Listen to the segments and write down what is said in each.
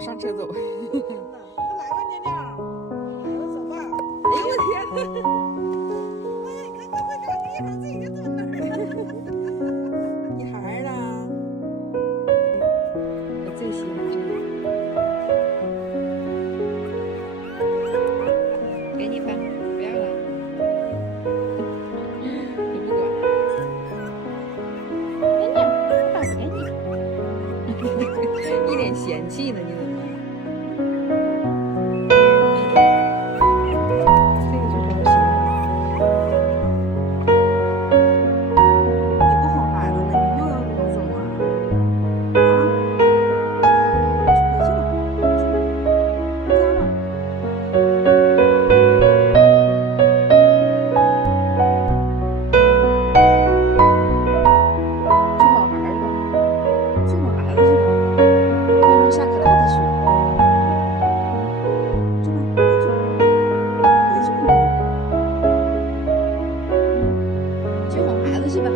好上车走。来吧，娘娘，来吧，走吧。哎呦我天！哎，快看，你一会儿自己就蹲那儿了。你孩儿呢？我最喜欢这个。给你吧，不要了。你不管。娘娘，爸爸给你。一脸嫌弃呢，你怎么？这个最招心。你不哄孩子呢，你又要走啊？回去吧，回家吧。去哄孩儿去吧，去哄孩子去吧。妈妈下课了，我得去。去哄孩子去吧，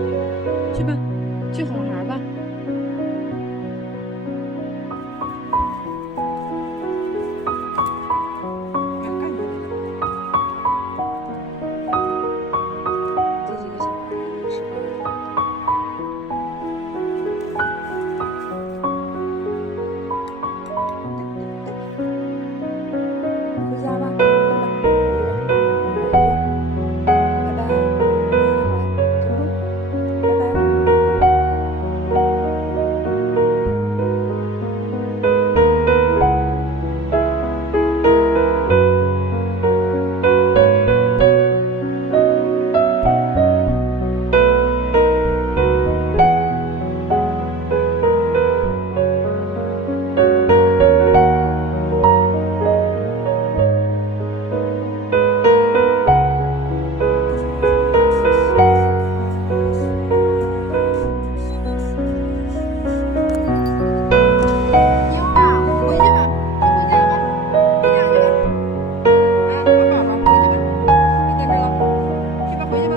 去吧，去哄孩儿吧。这几个小孩儿也是。回家吧，拜拜，成功，拜拜。妞啊，回去吧，回家吧，别养去了。啊，我宝宝，回去吧，别跟着了，去吧，回去吧。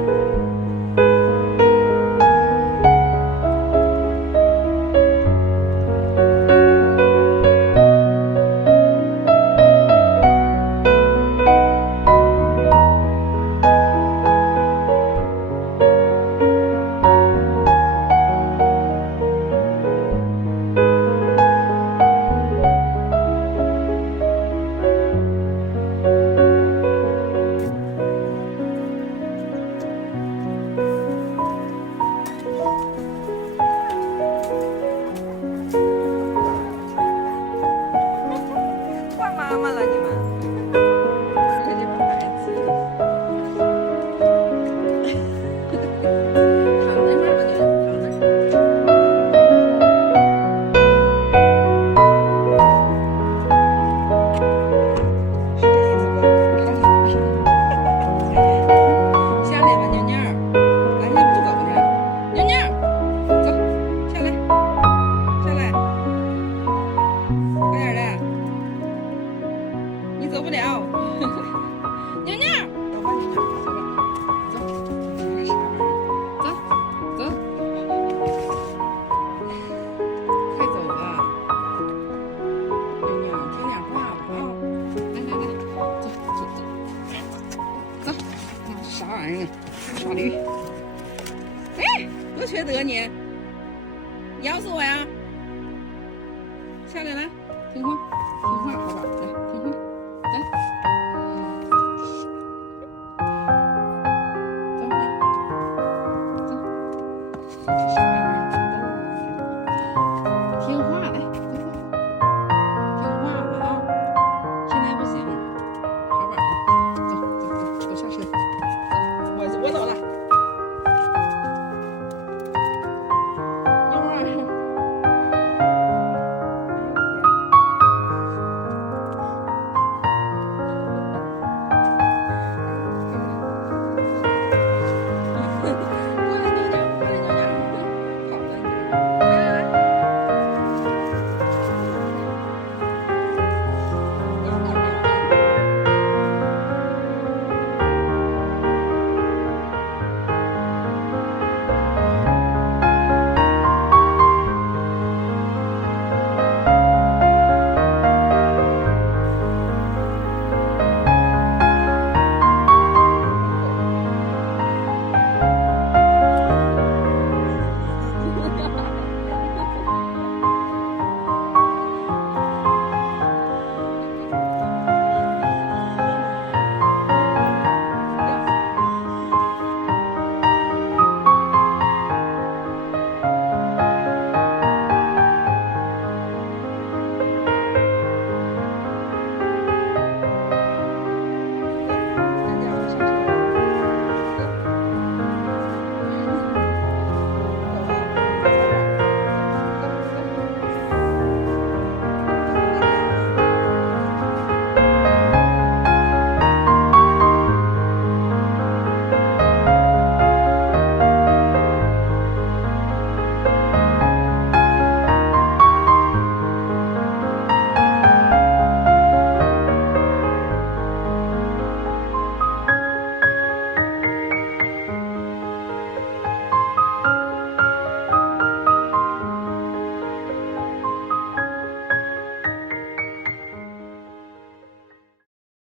换妈妈了，你们。回去把孩子。躺在那儿吧，你躺那儿。是这意思不？看看。下来吧，妞妞儿。咱先不走呢。妞妞儿，走，下来，下来，快点儿的。你走不了。妞妞儿，走吧，娘娘，走吧。走，你是啥玩意儿？走，走，快走吧。妞妞儿，听点话吧啊！来来来，走走走，走，那是啥玩意儿啊？耍驴！哎，多缺德你！你咬死我呀！下来来，听话，听话，好吧。